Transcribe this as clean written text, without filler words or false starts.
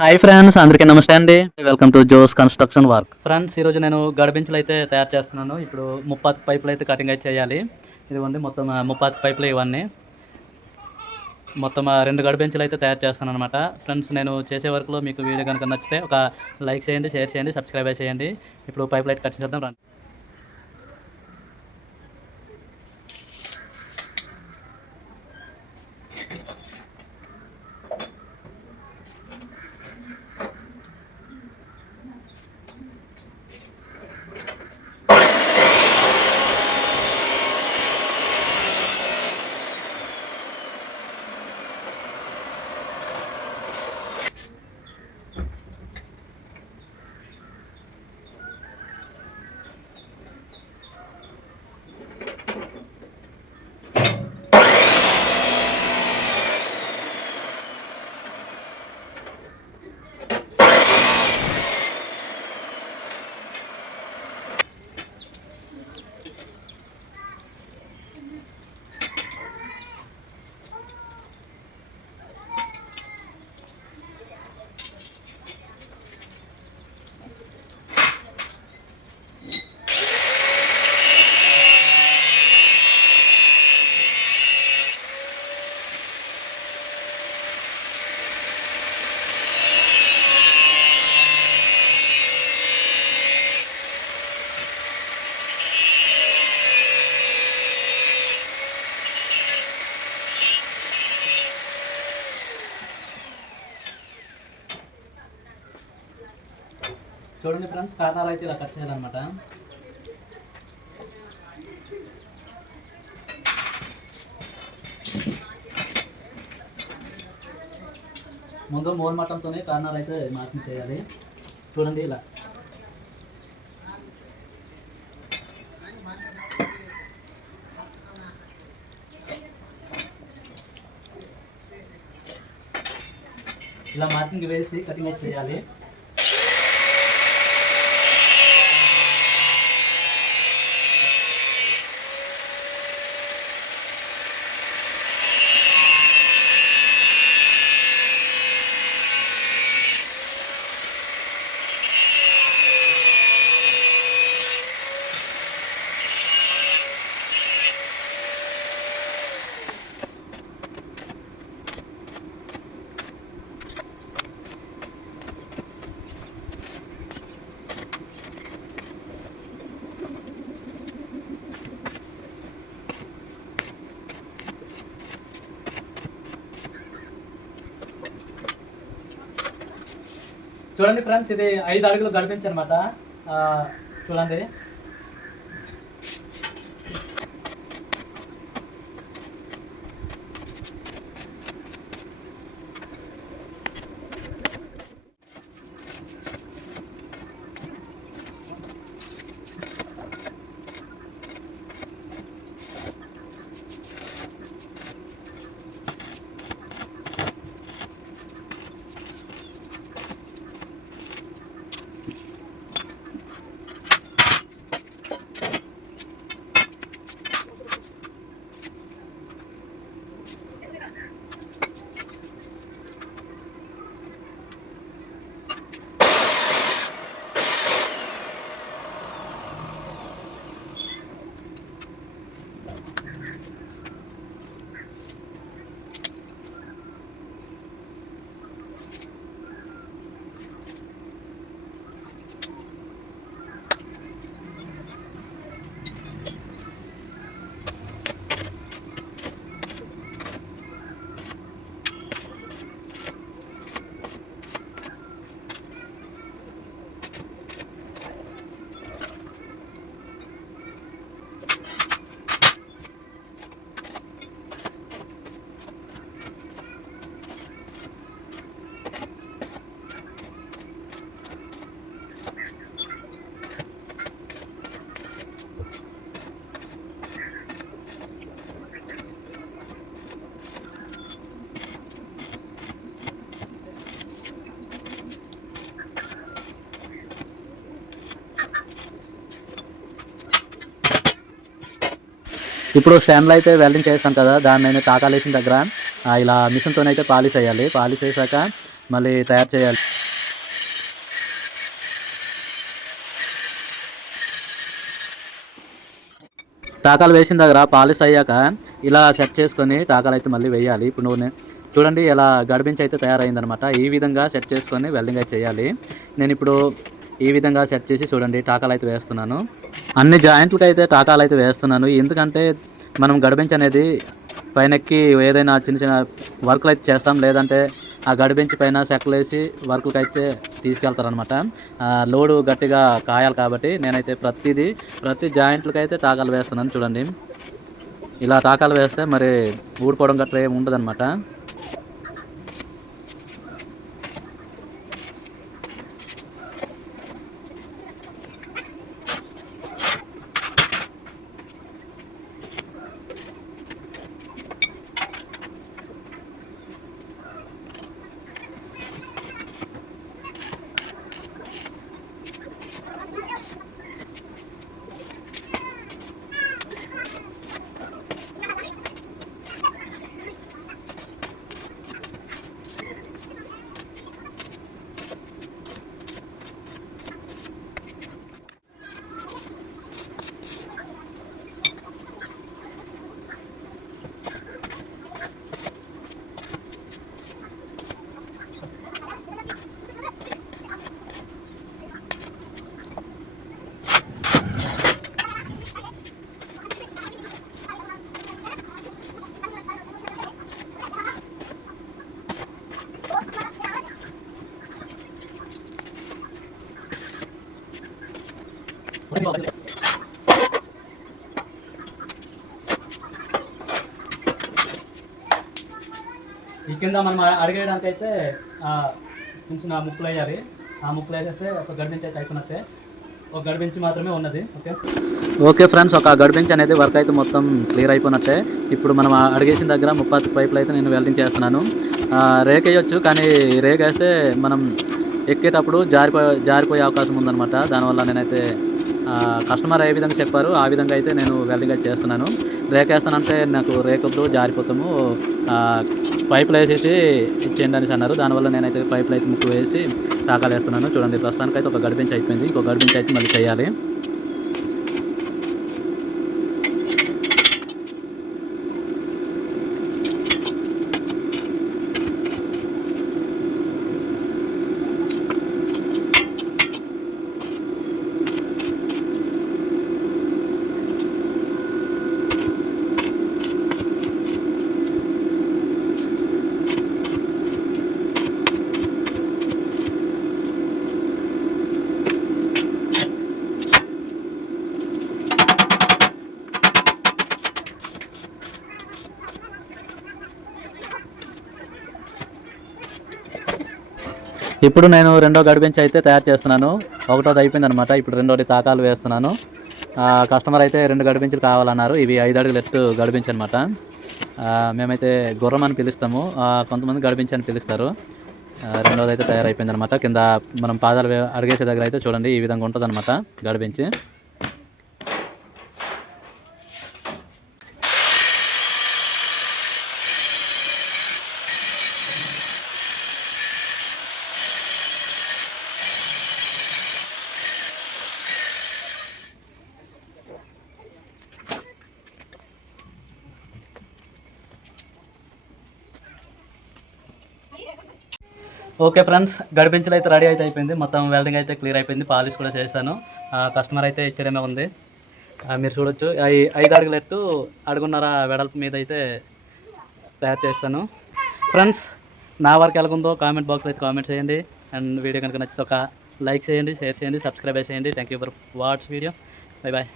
Hi friends, అందరికీ నమస్తే అండి. Welcome to Joe's construction work. Friends, ఈరోజు నేను గడబెంచులు అయితే తయారు చేస్తున్నాను. ఇప్పుడు ముప్పాతి పైపులు అయితే కటింగ్ అయితే చేయాలి. ఇదిగోండి మొత్తం ముప్పాతి పైపులు ఇవన్నీ మొత్తం 2 గడబెంచులు అయితే తయారు చేస్తాను అనమాట. ఫ్రెండ్స్, నేను చేసే వర్క్లో మీకు వీడియో కనుక నచ్చితే ఒక లైక్ చేయండి, షేర్ చేయండి, సబ్స్క్రైబ్ చేయండి. ఇప్పుడు పైపులు అయితే కట్ చేద్దాం రండి. చూడండి ఫ్రెండ్స్, కారణాలు అయితే ఇలా కట్ చేయాలన్నమాట. ముందు మోల్ మట్టంతోనే కారణాలు అయితే మార్కింగ్ చేయాలి. చూడండి ఇలా. ఇలా మార్కింగ్ వేసి కటింగ్ అయితే చేయాలి. చూడండి ఫ్రెండ్స్, ఇది 5 అడుగులు గడిపించి అనమాట. చూడండి. ఇప్పుడు స్టాండ్లో అయితే వెల్డింగ్ చేస్తాం కదా, దాన్ని నేను తాకాలేసిన దగ్గర ఇలా మిషన్తో అయితే పాలిష్ చేయాలి. పాలిష్ చేశాక మళ్ళీ తయారు చేయాలి. టాకాలు వేసిన దగ్గర పాలిష్ అయ్యాక ఇలా సెట్ చేసుకొని టాకాలు అయితే మళ్ళీ వేయాలి. ఇప్పుడు నువ్వు చూడండి ఇలా గడిబించి అయితే తయారైందనమాట. ఈ విధంగా సెట్ చేసుకొని వెల్డింగ్ అయితే చేయాలి. నేను ఇప్పుడు ఈ విధంగా సెట్ చేసి చూడండి టాకాలు అయితే వేస్తున్నాను. అన్ని జాయింట్లకి అయితే టాకాలు అయితే వేస్తున్నాను. ఎందుకంటే మనం గడిబించి అనేది పైనెక్కి ఏదైనా చిన్న చిన్న వర్క్లు అయితే చేస్తాం, లేదంటే ఆ గడిబించి పైన సెట్లు వేసి వర్క్లకి అయితే తీసుకెళ్తారనమాట. లోడు గట్టిగా కాయాలి కాబట్టి నేనైతే ప్రతి జాయింట్లకి అయితే టాకాలు వేస్తున్నాను. చూడండి ఇలా టాకాలు వేస్తే మరి ఊడిపోవడం గట్రా ఏమి ఉండదన్నమాట. ఈ కింద మనం అడిగేయడానికి అయితే చిన్న చిన్న ముక్కలు వేయాలి. ఆ ముక్కలు వేసేస్తే ఒక గడిబించి అయితే అయిపోయినట్టే. ఒక గడిబించి మాత్రమే ఉన్నది. ఓకే ఫ్రెండ్స్, ఒక గడిబించి అనేది వర్క్ అయితే మొత్తం క్లియర్ అయిపోయినట్టే. ఇప్పుడు మనం అడిగేసిన దగ్గర 30 పైపులు అయితే నేను వెల్డింగ్ చేస్తున్నాను. రేక్ వేయొచ్చు, కానీ రేక్ వేస్తే మనం ఎక్కేటప్పుడు జారిపోయే అవకాశం ఉందన్నమాట. దానివల్ల నేనైతే కస్టమర్ ఏ విధంగా చెప్పారు ఆ విధంగా అయితే నేను వెల్డింగ్ అయితే చేస్తున్నాను. రేక్ వేస్తానంటే నాకు రేకప్పుడు జారిపోతాము, పైపులు వేసేసి ఇచ్చేయండి అనేసి అన్నారు. దానివల్ల నేనైతే పైపులు అయితే ముక్కు వేసి టాకాలు వేస్తున్నాను. చూడండి ప్రస్తుతానికి అయితే ఒక గడిబించి అయిపోయింది. ఇంకో గడిబించి అయితే మళ్ళీ చేయాలి. ఇప్పుడు నేను రెండో గడిబించి అయితే తయారు చేస్తున్నాను. ఒకటోది అయిపోయింది అనమాట. ఇప్పుడు రెండోది తాకాలు వేస్తున్నాను. కస్టమర్ అయితే 2 గడిబించులు కావాలన్నారు. ఇవి 5 అడుగుల ఎత్తు గడిబించి అనమాట. మేమైతే గుర్రం అని పిలుస్తాము, కొంతమంది గడిబించి అని పిలుస్తారు. రెండోది అయితే తయారైపోయింది అనమాట. కింద మనం పాదాలు అడిగేసే దగ్గర అయితే చూడండి ఈ విధంగా ఉంటుంది అనమాట గడిబించి. ఓకే ఫ్రెండ్స్, గడిపించలు అయితే రెడీ అయితే అయిపోయింది. మొత్తం వెల్డింగ్ అయితే క్లియర్ అయిపోయింది. పాలిష్ కూడా చేశాను. కస్టమర్ అయితే ఇచ్చడమే ఉంది. మీరు చూడొచ్చు 5 అడుగుల ఎత్తు 1.5 వెడల్పు మీద అయితే తయారు చేస్తాను. ఫ్రెండ్స్, నా వర్క్ ఎలాగుందో కామెంట్ బాక్స్లో అయితే కామెంట్ చేయండి. అండ్ వీడియో కనుక నచ్చితే ఒక లైక్ చేయండి, షేర్ చేయండి, సబ్స్క్రైబ్ చేయండి. Thank you for watch video. Bye bye.